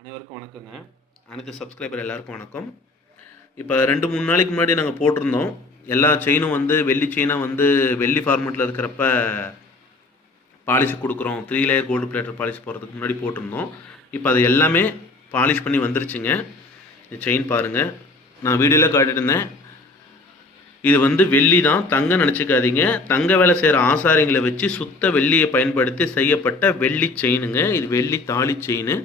அனைவருக்கும் வணக்கங்க. அனைத்து சப்ஸ்கிரைபர் எல்லாருக்கும் வணக்கம். இப்போ ரெண்டு மூணு நாளைக்கு முன்னாடி நாங்கள் போட்டிருந்தோம். எல்லா செயினும் வந்து வெள்ளி செயினாக வந்து வெள்ளி ஃபார்மெட்டில் இருக்கிறப்ப பாலிஷ் கொடுக்குறோம். Three layer gold plated polish போகிறதுக்கு முன்னாடி போட்டிருந்தோம். இப்போ அது எல்லாமே பாலிஷ் பண்ணி வந்துருச்சுங்க. இந்த செயின் பாருங்கள் நான் வீடியோவில் காட்டியிருந்தேன் இது வந்து வெள்ளி தான். தங்கம் நினச்சிக்காதீங்க. தங்க வேலை செய்கிற ஆசாரிங்களை வச்சு சுத்த வெள்ளியை பயன்படுத்தி செய்யப்பட்ட வெள்ளி செயினுங்க இது வெள்ளி தாலி செயின்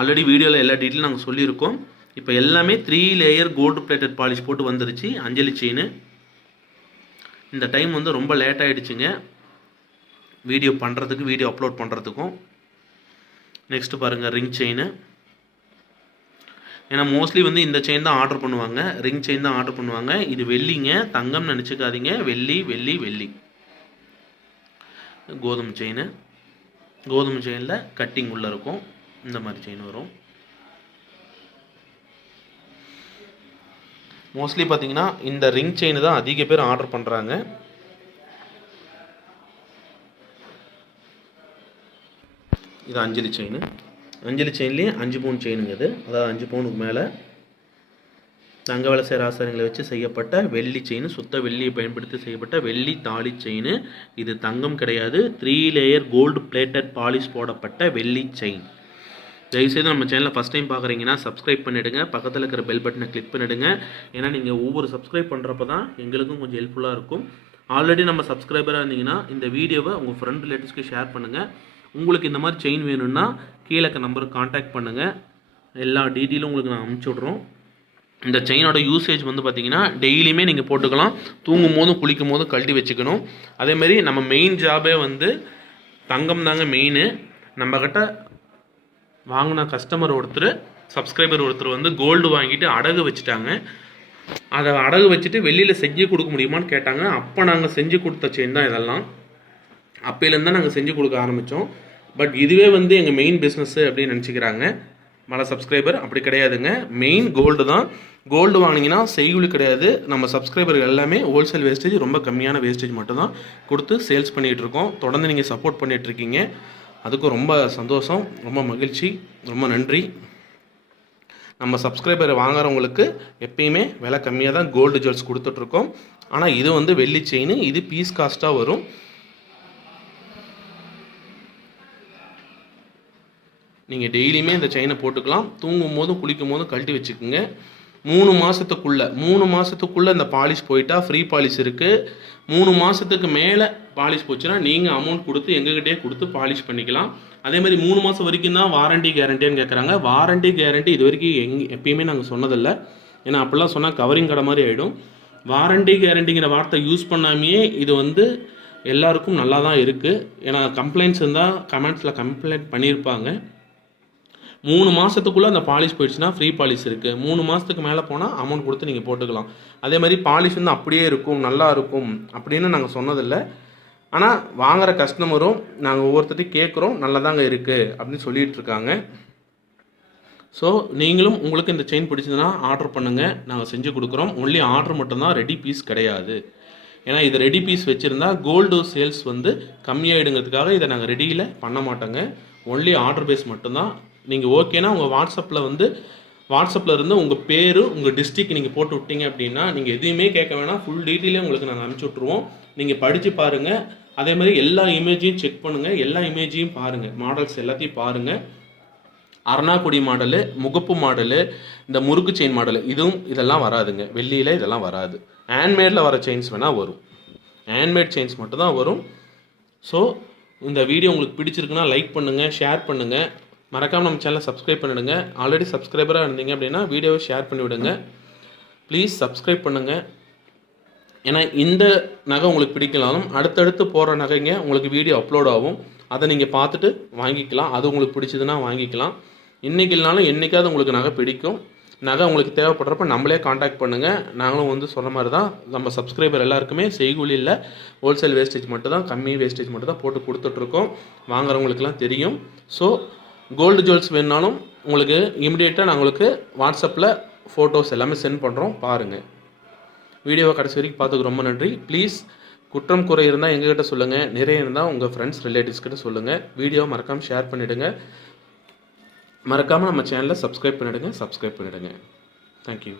ஆல்ரெடி வீடியோவில் எல்லா டீட்டெயிலும் நாங்கள் சொல்லியிருக்கோம். இப்போ எல்லாமே three layer gold plated polish போட்டு வந்துருச்சு அஞ்சலி செயின் இந்த டைம் வந்து ரொம்ப லேட் ஆகிடுச்சுங்க வீடியோ பண்ணுறதுக்கு வீடியோ அப்லோட் பண்ணுறதுக்கும் நெக்ஸ்ட்டு பாருங்கள் ரிங் செயின் ஏன்னா மோஸ்ட்லி வந்து இந்த செயின் தான் ஆர்டர் பண்ணுவாங்க. ரிங் செயின் தான் ஆர்டர் பண்ணுவாங்க. இது வெள்ளிங்க. தங்கம் நினச்சிக்காதீங்க. வெள்ளி வெள்ளி வெள்ளி. கோதுமை செயின் கோதுமை செயினில் கட்டிங் உள்ளே இருக்கும். இந்த மாதிரி செயின் வரும். மோஸ்ட்லி பார்த்தீங்கன்னா இந்த ரிங் செயின் தான் அதிக பேர் ஆர்டர் பண்ணுறாங்க இது அஞ்சலி செயின் அஞ்சலி செயின்லேயே அஞ்சு பவுன் செயினுங்க இது. அதாவது அஞ்சு பவுனுக்கு மேலே தங்க வேலை செய்கிற ஆசாரங்களை வச்சு செய்யப்பட்ட வெள்ளி செயின் சுத்த வெள்ளியை பயன்படுத்தி செய்யப்பட்ட வெள்ளி தாலி செயின் இது தங்கம் கிடையாது. Three layer gold plated polish போடப்பட்ட வெள்ளி செயின் தயவுசெய்து நம்ம சேனலை ஃபஸ்ட் டைம் பார்க்குறீங்கன்னா சப்ஸ்கிரைப் பண்ணிவிடுங்க பக்கத்தில் இருக்கிற பெல் பட்டனை கிளிக் பண்ணிவிடுங்க ஏன்னா நீங்கள் ஒவ்வொரு சப்ஸ்கிரைப் பண்ணுறப்ப தான் எங்களுக்கும் கொஞ்சம் ஹெல்ப்ஃபுல்லாக இருக்கும். ஆல்ரெடி நம்ம சப்ஸ்கிரைபராக இருந்தீங்கன்னா இந்த வீடியோவை உங்கள் ஃப்ரெண்ட் ரிலேட்டிவ்ஸ்க்கு ஷேர் பண்ணுங்கள் உங்களுக்கு இந்த மாதிரி செயின் வேணும்னா கீழே இருக்க நம்பருக்கு காண்டாக்ட் பண்ணுங்கள் எல்லா டீட்டெயிலும் உங்களுக்கு நான் அனுப்பிச்சி விட்றோம். இந்த செயினோட யூசேஜ் வந்து பார்த்தீங்கன்னா டெய்லியுமே நீங்கள் போட்டுக்கலாம். தூங்கும் போதும் குளிக்கும் போதும் கழட்டி வச்சுக்கணும். அதேமாரி நம்ம மெயின் ஜாபே வந்து தங்கம் தாங்க மெயின் நம்மக்கிட்ட வாங்கின கஸ்டமர் ஒருத்தர் சப்ஸ்கிரைபர் ஒருத்தர் வந்து கோல்டு வாங்கிட்டு அடகு வச்சுட்டாங்க. அதை அடகு வச்சுட்டு வெளியில் செஞ்சு கொடுக்க முடியுமான்னு கேட்டாங்க. அப்போ நாங்கள் செஞ்சு கொடுத்த செயின் தான் இதெல்லாம். அப்போலேருந்து தான் நாங்கள் செஞ்சு கொடுக்க ஆரம்பித்தோம் பட் இதுவே வந்து எங்கள் மெயின் பிஸ்னஸ்ஸு அப்படின்னு நினச்சிக்கிறாங்க. மழை சப்ஸ்கிரைபர் அப்படி கிடையாதுங்க. மெயின் கோல்டு தான். கோல்டு வாங்கினீங்கன்னா செய்குலி கிடையாது. நம்ம சப்ஸ்கிரைபர் எல்லாமே ஹோல்சேல் வேஸ்டேஜ் ரொம்ப கம்மியான வேஸ்டேஜ் மட்டும்தான் கொடுத்து சேல்ஸ் பண்ணிகிட்டு இருக்கோம். தொடர்ந்து நீங்கள் சப்போர்ட் பண்ணிகிட்ருக்கீங்க அதுக்கும் ரொம்ப சந்தோஷம் ரொம்ப மகிழ்ச்சி ரொம்ப நன்றி. நம்ம சப்ஸ்கிரைபர் வாங்குறவங்களுக்கு எப்பயுமே விலை கம்மியாக தான் கோல்டு ஜுவல்ஸ் கொடுத்துட்ருக்கோம். ஆனால் இது வந்து வெள்ளி செயின் இது பீஸ் காஸ்ட்டாக வரும். நீங்கள் டெய்லியுமே இந்த செயினை போட்டுக்கலாம். தூங்கும் போதும் குளிக்கும் போதும் கழட்டி வச்சுக்கோங்க. மூணு மாதத்துக்குள்ளே மூணு மாதத்துக்குள்ளே இந்த பாலிஷ் போயிட்டா ஃப்ரீ பாலிஷ் இருக்குது மூணு மாதத்துக்கு மேலே பாலிஷ் போச்சுன்னா நீங்கள் அமௌண்ட் கொடுத்து எங்ககிட்டயே கொடுத்து பாலிஷ் பண்ணிக்கலாம். அதே மாதிரி மூணு மாதம் வரைக்கும் தான் வாரண்டி கேரண்டின்னு கேட்குறாங்க வாரண்டி கேரண்டி இது வரைக்கும் எங் எப்பயுமே நாங்கள் சொன்னதில்லை. ஏன்னா அப்படிலாம் சொன்னால் கவரிங் கடை மாதிரி ஆகிடும் வாரண்டி கேரண்டிங்கிற வார்த்தை யூஸ் பண்ணாமையே இது வந்து எல்லாருக்கும் நல்லா தான் இருக்குது ஏன்னா கம்ப்ளைண்ட்ஸ் இருந்தால் கமெண்ட்ஸில் கம்ப்ளைண்ட் பண்ணியிருப்பாங்க மூணு மாதத்துக்குள்ளே அந்த பாலிஷ் போயிடுச்சுன்னா ஃப்ரீ பாலிஷ் இருக்குது மூணு மாதத்துக்கு மேலே போனால் அமௌண்ட் கொடுத்து நீங்கள் போட்டுக்கலாம். அதே மாதிரி பாலிஷ் வந்து அப்படியே இருக்கும் நல்லா இருக்கும் அப்படின்னு நாங்கள் சொன்னதில்லை. ஆனால் வாங்குகிற கஸ்டமரும் நாங்கள் ஒவ்வொருத்தரையும் கேட்குறோம் நல்லதாங்க இருக்குது அப்படின்னு சொல்லிகிட்டு இருக்காங்க. ஸோ நீங்களும் உங்களுக்கு இந்த செயின் பிடிச்சதுன்னா ஆர்டர் பண்ணுங்கள் நாங்கள் செஞ்சு கொடுக்குறோம். ஒன்லி ஆர்டர் மட்டும்தான் ரெடி பீஸ் கிடையாது. ஏன்னா இது ரெடி பீஸ் வச்சுருந்தா கோல்டு சேல்ஸ் வந்து கம்மியாயிடுங்கிறதுக்காக இதை நாங்கள் ரெடியில் பண்ண மாட்டோங்க. ஒன்லி ஆர்டர் பேஸ் மட்டும்தான். நீங்கள் ஓகேனா உங்கள் வாட்ஸ்அப்பில் வந்து வாட்ஸ்அப்பில் இருந்து உங்கள் பேர் உங்கள் டிஸ்ட்ரிக் நீங்கள் போட்டு விட்டீங்க அப்படின்னா நீங்கள் எதையுமே கேட்க வேணாம். ஃபுல் டீட்டெயிலே உங்களுக்கு நாங்கள் அனுப்பிச்சி விட்ருவோம் நீங்கள் படித்து பாருங்கள் அதே மாதிரி எல்லா இமேஜையும் செக் பண்ணுங்கள் எல்லா இமேஜையும் பாருங்கள் மாடல்ஸ் எல்லாத்தையும் பாருங்கள் அரணாக்குடி மாடலு முகப்பு மாடலு இந்த முறுக்கு செயின் மாடலு இதுவும் இதெல்லாம் வராதுங்க. வெள்ளியில் இதெல்லாம் வராது. ஹேண்ட்மேடில் வர செயின்ஸ் வேணால் வரும். ஹேண்ட்மேட் செயின்ஸ் மட்டும்தான் வரும். ஸோ இந்த வீடியோ உங்களுக்கு பிடிச்சிருக்குன்னா லைக் பண்ணுங்கள் ஷேர் பண்ணுங்கள் மறக்காமல் நம்ம சேனலை சப்ஸ்கிரைப் பண்ணிவிடுங்க ஆல்ரெடி சப்ஸ்கிரைபராக இருந்தீங்க அப்படின்னா வீடியோவை ஷேர் பண்ணிவிடுங்க. ப்ளீஸ் சப்ஸ்கிரைப் பண்ணுங்கள் ஏன்னா இந்த நகை உங்களுக்கு பிடிக்கலாலும் அடுத்தடுத்து போகிற நகைங்க உங்களுக்கு வீடியோ அப்லோட் ஆகும். அதை நீங்கள் பார்த்துட்டு வாங்கிக்கலாம். அது உங்களுக்கு பிடிச்சதுன்னா வாங்கிக்கலாம். இன்றைக்கி இல்லைனாலும் என்றைக்காவது உங்களுக்கு நகை பிடிக்கும். நகை உங்களுக்கு தேவைப்படுறப்ப நம்மளே காண்டாக்ட் பண்ணுங்கள் நாங்களும் வந்து சொன்ன மாதிரி தான் நம்ம சப்ஸ்கிரைபர் எல்லாருக்குமே செய்கூலியில் ஹோல்சேல் வேஸ்டேஜ் மட்டும் தான் கம்மி வேஸ்டேஜ் மட்டும் தான் போட்டு கொடுத்துட்ருக்கோம் வாங்குறவங்களுக்குலாம் தெரியும். ஸோ கோல்டு ஜுவல்ஸ் வேணுனாலும் உங்களுக்கு இமிடியேட்டாக நான் உங்களுக்கு வாட்ஸ்அப்பில் ஃபோட்டோஸ் எல்லாமே சென்ட் பண்ணுறோம் பாருங்கள் வீடியோவை கடைசி வரைக்கும் பார்த்துக்கு ரொம்ப நன்றி. ப்ளீஸ் குற்றம் குறை இருந்தால் எங்ககிட்ட சொல்லுங்கள் நிறைய இருந்தால் உங்கள் ஃப்ரெண்ட்ஸ் ரிலேட்டிவ்ஸ் கிட்ட சொல்லுங்கள் வீடியோவை மறக்காமல் ஷேர் பண்ணிவிடுங்க மறக்காமல் நம்ம சேனலை சப்ஸ்கிரைப் பண்ணிவிடுங்க சப்ஸ்கிரைப் பண்ணிவிடுங்க தேங்க்யூ